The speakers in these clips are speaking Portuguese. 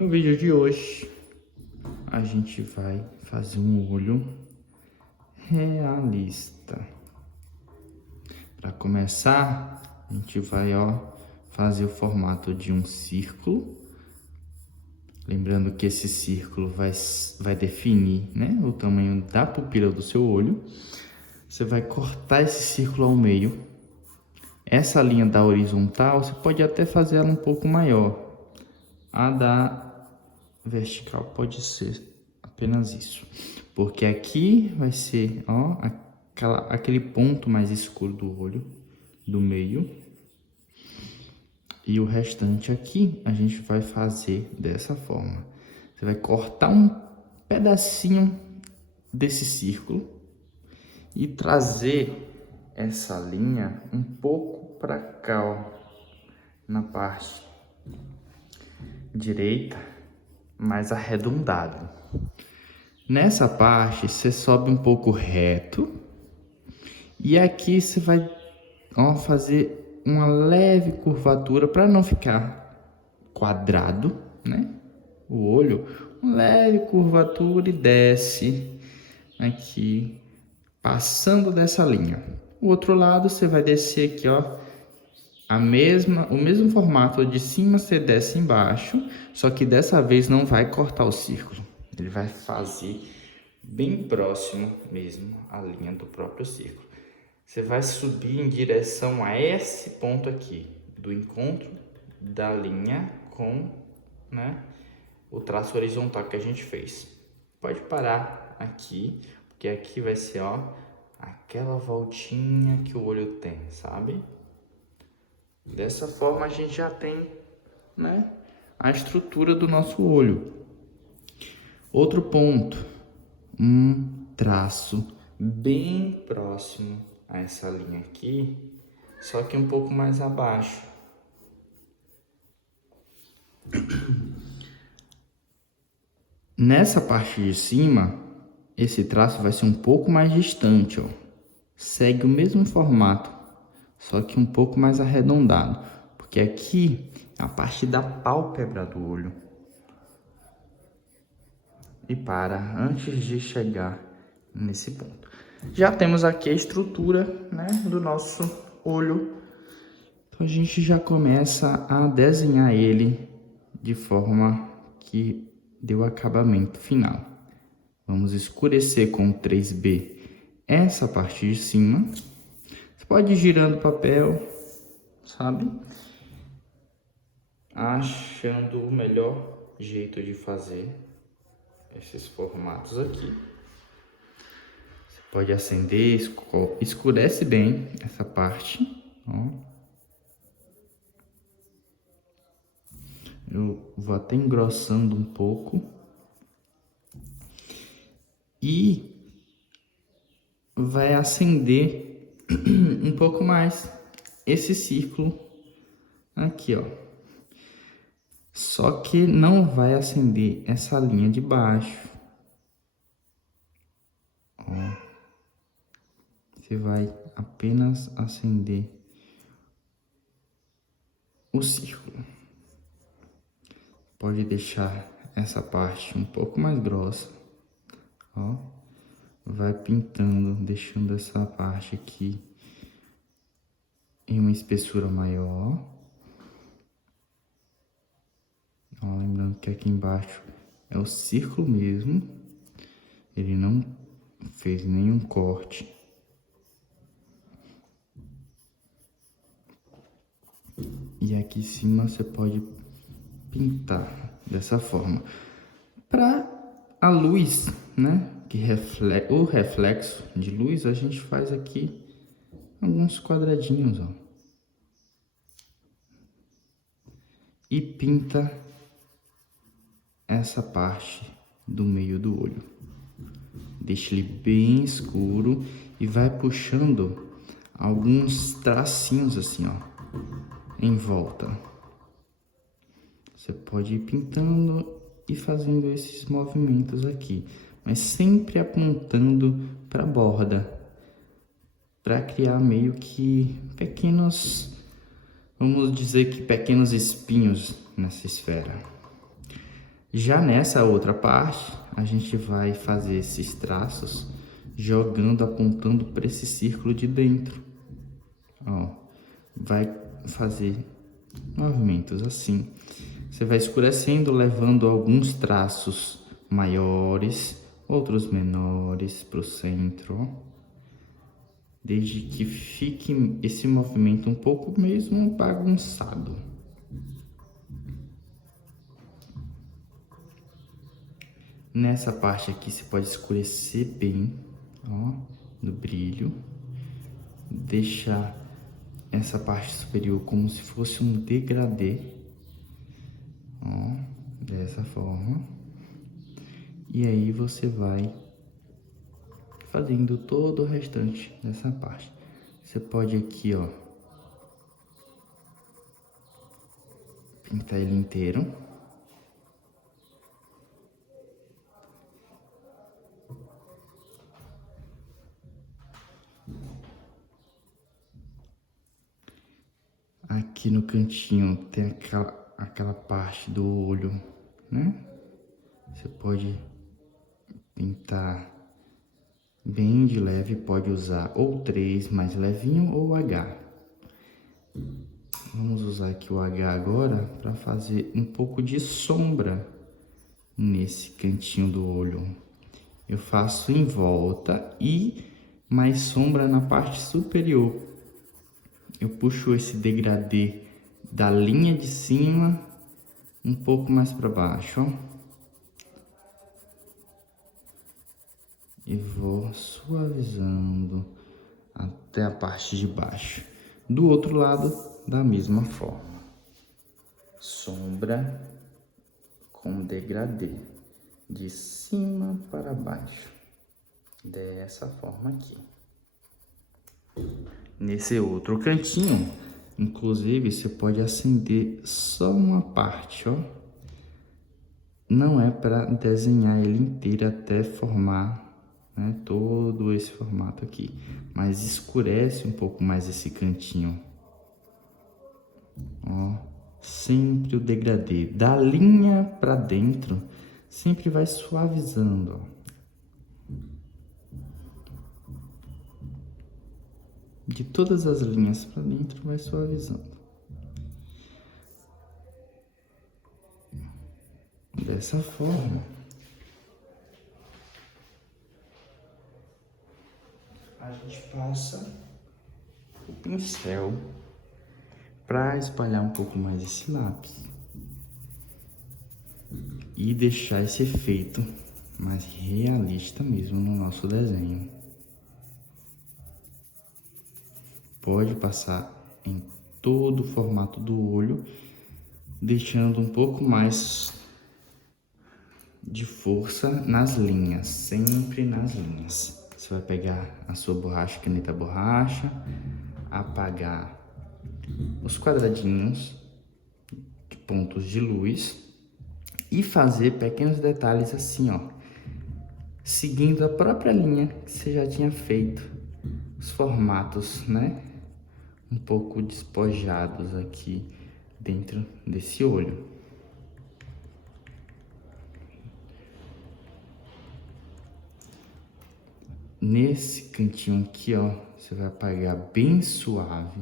No vídeo de hoje, a gente vai fazer um olho realista. Para começar, a gente vai, fazer o formato de um círculo. Lembrando que esse círculo vai definir, né, o tamanho da pupila do seu olho. Você vai cortar esse círculo ao meio. Essa linha da horizontal, você pode até fazer ela um pouco maior. A da vertical pode ser apenas isso, porque aqui vai ser, aquele ponto mais escuro do olho, do meio, e o restante aqui a gente vai fazer dessa forma. Você vai cortar um pedacinho desse círculo e trazer essa linha um pouco para cá, na parte direita, mais arredondado. Nessa parte você sobe um pouco reto e aqui você vai, fazer uma leve curvatura para não ficar quadrado, né? O olho, uma leve curvatura e desce aqui, passando dessa linha. O outro lado você vai descer aqui, o mesmo formato de cima você desce embaixo, só que dessa vez não vai cortar o círculo. Ele vai fazer bem próximo mesmo à linha do próprio círculo. Você vai subir em direção a esse ponto aqui, do encontro da linha com, né, o traço horizontal que a gente fez. Pode parar aqui, porque aqui vai ser, aquela voltinha que o olho tem, sabe? Dessa forma a gente já tem, né, a estrutura do nosso olho. Outro ponto, um traço bem próximo a essa linha aqui, só que um pouco mais abaixo. Nessa parte de cima, esse traço vai ser um pouco mais distante, Segue o mesmo formato, só que um pouco mais arredondado, porque aqui é a parte da pálpebra do olho. E para antes de chegar nesse ponto. Já temos aqui a estrutura, né, do nosso olho. Então a gente já começa a desenhar ele de forma que dê o acabamento final. Vamos escurecer com 3B essa parte de cima. Você pode ir girando o papel, sabe? Achando o melhor jeito de fazer esses formatos aqui. Você pode acender, escurece bem essa parte, Eu vou até engrossando um pouco. E vai acender um pouco mais esse círculo aqui, Só que não vai acender essa linha de baixo. Você vai apenas acender o círculo. Pode deixar essa parte um pouco mais grossa, Vai pintando, deixando essa parte aqui em uma espessura maior. Lembrando que aqui embaixo é o círculo mesmo. Ele não fez nenhum corte. E aqui em cima você pode pintar dessa forma. Para a luz, né, o reflexo de luz, a gente faz aqui alguns quadradinhos, E pinta essa parte do meio do olho. Deixa ele bem escuro e vai puxando alguns tracinhos assim, em volta. Você pode ir pintando e fazendo esses movimentos aqui, mas sempre apontando para a borda, para criar meio que pequenos, vamos dizer que pequenos espinhos nessa esfera. Já nessa outra parte, a gente vai fazer esses traços jogando, apontando para esse círculo de dentro. Ó, vai fazer movimentos assim. Você vai escurecendo, levando alguns traços maiores, outros menores para o centro, ó. Desde que fique esse movimento um pouco mesmo bagunçado. Nessa parte aqui você pode escurecer bem, ó, no brilho. Deixar essa parte superior como se fosse um degradê, ó, dessa forma. E aí você vai fazendo todo o restante dessa parte. Você pode aqui, ó, pintar ele inteiro. Aqui no cantinho tem aquela parte do olho, né? Você pode pintar bem de leve, pode usar ou 3 mais levinho ou H. Vamos usar aqui o H agora para fazer um pouco de sombra nesse cantinho do olho. Eu faço em volta e mais sombra na parte superior. Eu puxo esse degradê da linha de cima um pouco mais para baixo, ó. E vou suavizando até a parte de baixo. Do outro lado, da mesma forma. Sombra com degradê de cima para baixo. Dessa forma aqui. Nesse outro cantinho, inclusive, você pode acender só uma parte, ó. Não é para desenhar ele inteiro até formar, né, todo esse formato aqui, mas escurece um pouco mais esse cantinho, ó. Sempre o degradê da linha para dentro, sempre vai suavizando, ó. De todas as linhas para dentro, vai suavizando. Dessa forma, a gente passa o pincel para espalhar um pouco mais esse lápis e deixar esse efeito mais realista mesmo no nosso desenho. Pode passar em todo o formato do olho, deixando um pouco mais de força nas linhas, sempre nas linhas. Você vai pegar a sua borracha, caneta borracha, apagar os quadradinhos de pontos de luz e fazer pequenos detalhes assim, ó, seguindo a própria linha que você já tinha feito, os formatos, né, um pouco despojados aqui dentro desse olho. Nesse cantinho aqui, ó, você vai apagar bem suave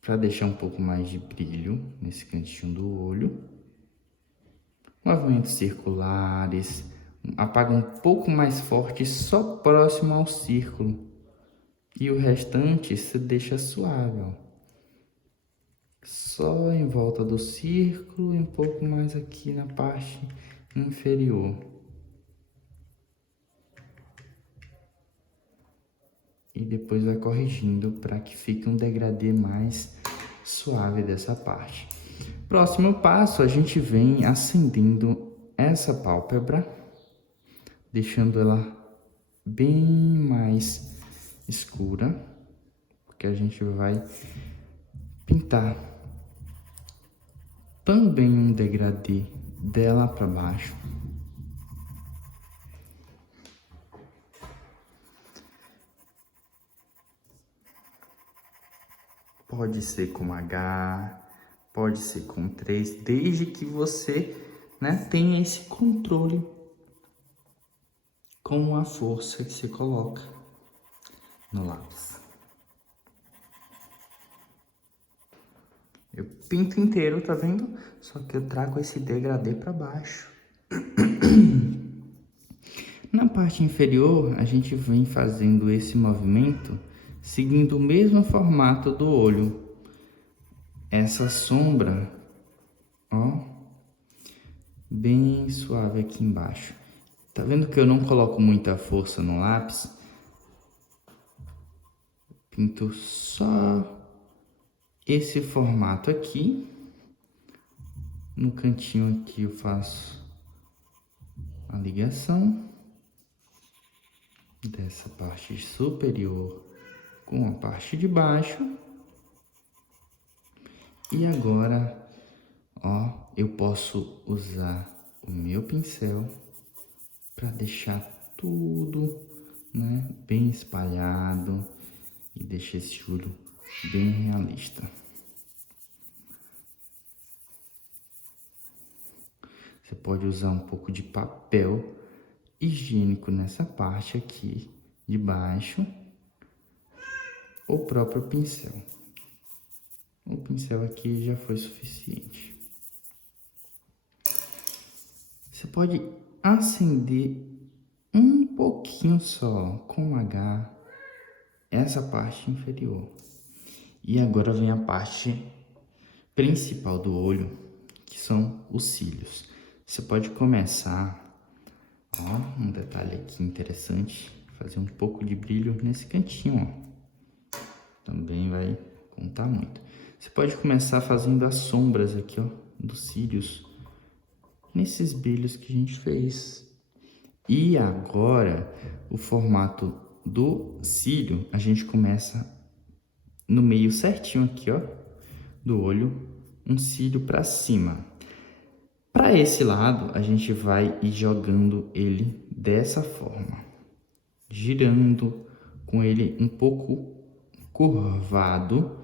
para deixar um pouco mais de brilho nesse cantinho do olho. Movimentos circulares, apaga um pouco mais forte só próximo ao círculo. E o restante você deixa suave, ó. Só em volta do círculo e um pouco mais aqui na parte inferior. E depois vai corrigindo para que fique um degradê mais suave dessa parte. Próximo passo, a gente vem acendendo essa pálpebra, deixando ela bem mais escura, porque a gente vai pintar também um degradê dela para baixo. Pode ser com H, pode ser com 3, desde que você né, tenha esse controle com a força que você coloca no lápis. Eu pinto inteiro, tá vendo? Só que eu trago esse degradê para baixo. Na parte inferior, a gente vem fazendo esse movimento seguindo o mesmo formato do olho. Essa sombra, ó, bem suave aqui embaixo. Tá vendo que eu não coloco muita força no lápis? Pinto só esse formato aqui. No cantinho aqui eu faço a ligação dessa parte superior com a parte de baixo. E agora, ó, eu posso usar o meu pincel para deixar tudo, né, bem espalhado e deixar esse olho bem realista. Você pode usar um pouco de papel higiênico nessa parte aqui de baixo, ou o próprio pincel. O pincel aqui já foi suficiente. Você pode acender um pouquinho só com H essa parte inferior. E agora vem a parte principal do olho, que são os cílios. Você pode começar, ó, um detalhe aqui interessante, fazer um pouco de brilho nesse cantinho, ó. Também vai contar muito. Você pode começar fazendo as sombras aqui, ó, dos cílios, nesses brilhos que a gente fez. E agora, o formato do cílio, a gente começa no meio certinho aqui, ó, do olho, um cílio para cima. Para esse lado, a gente vai ir jogando ele dessa forma, girando com ele um pouco curvado,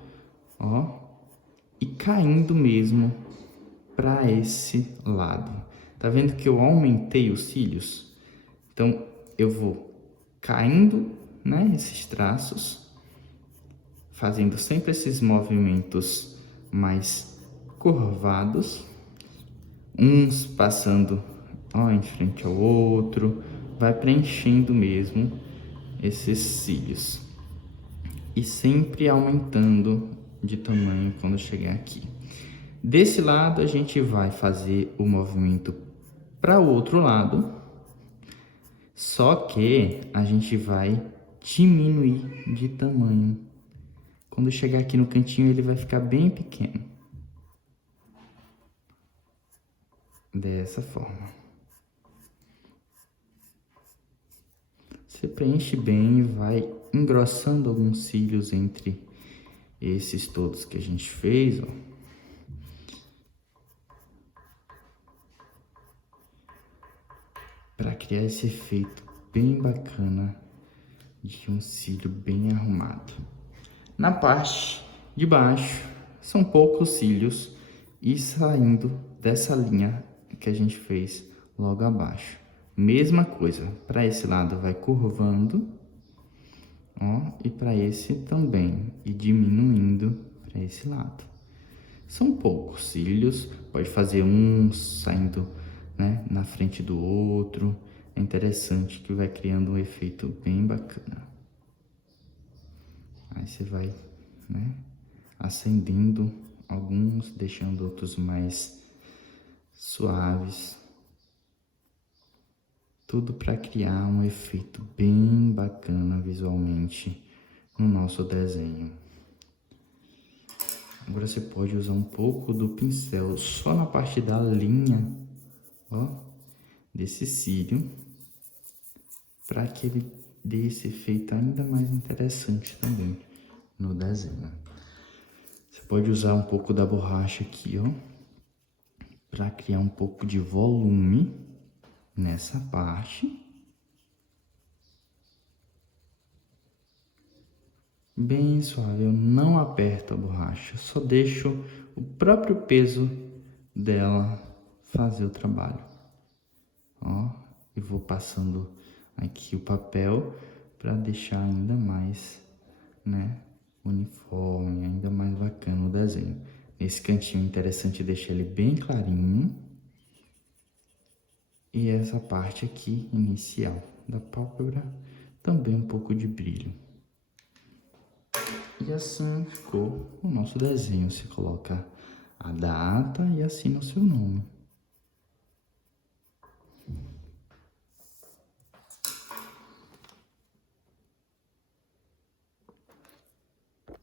ó, e caindo mesmo para esse lado. Tá vendo que eu aumentei os cílios? Então, eu vou caindo, né, esses traços, fazendo sempre esses movimentos mais curvados, uns passando, ó, em frente ao outro, vai preenchendo mesmo esses cílios e sempre aumentando de tamanho quando chegar aqui. Desse lado a gente vai fazer o movimento para o outro lado, só que a gente vai diminuir de tamanho. Quando chegar aqui no cantinho ele vai ficar bem pequeno. Dessa forma. Você preenche bem e vai engrossando alguns cílios entre esses todos que a gente fez, ó. Para criar esse efeito bem bacana de um cílio bem arrumado. Na parte de baixo, são poucos cílios e saindo dessa linha que a gente fez logo abaixo. Mesma coisa, para esse lado vai curvando, ó, e para esse também, e diminuindo para esse lado. São poucos cílios, pode fazer um saindo, né, na frente do outro. É interessante que vai criando um efeito bem bacana. Aí você vai, né, acendendo alguns, deixando outros mais suaves. Tudo para criar um efeito bem bacana visualmente no nosso desenho. Agora você pode usar um pouco do pincel só na parte da linha, ó, desse cílio, para que ele dê esse efeito ainda mais interessante também no desenho. Você pode usar um pouco da borracha aqui, ó, para criar um pouco de volume nessa parte. Bem suave, eu não aperto a borracha, só deixo o próprio peso dela fazer o trabalho. Ó, e vou passando aqui o papel para deixar ainda mais, né, uniforme, ainda mais bacana o desenho. Nesse cantinho interessante deixar ele bem clarinho. E essa parte aqui inicial da pálpebra também um pouco de brilho. E assim ficou o nosso desenho. Você coloca a data e assina o seu nome.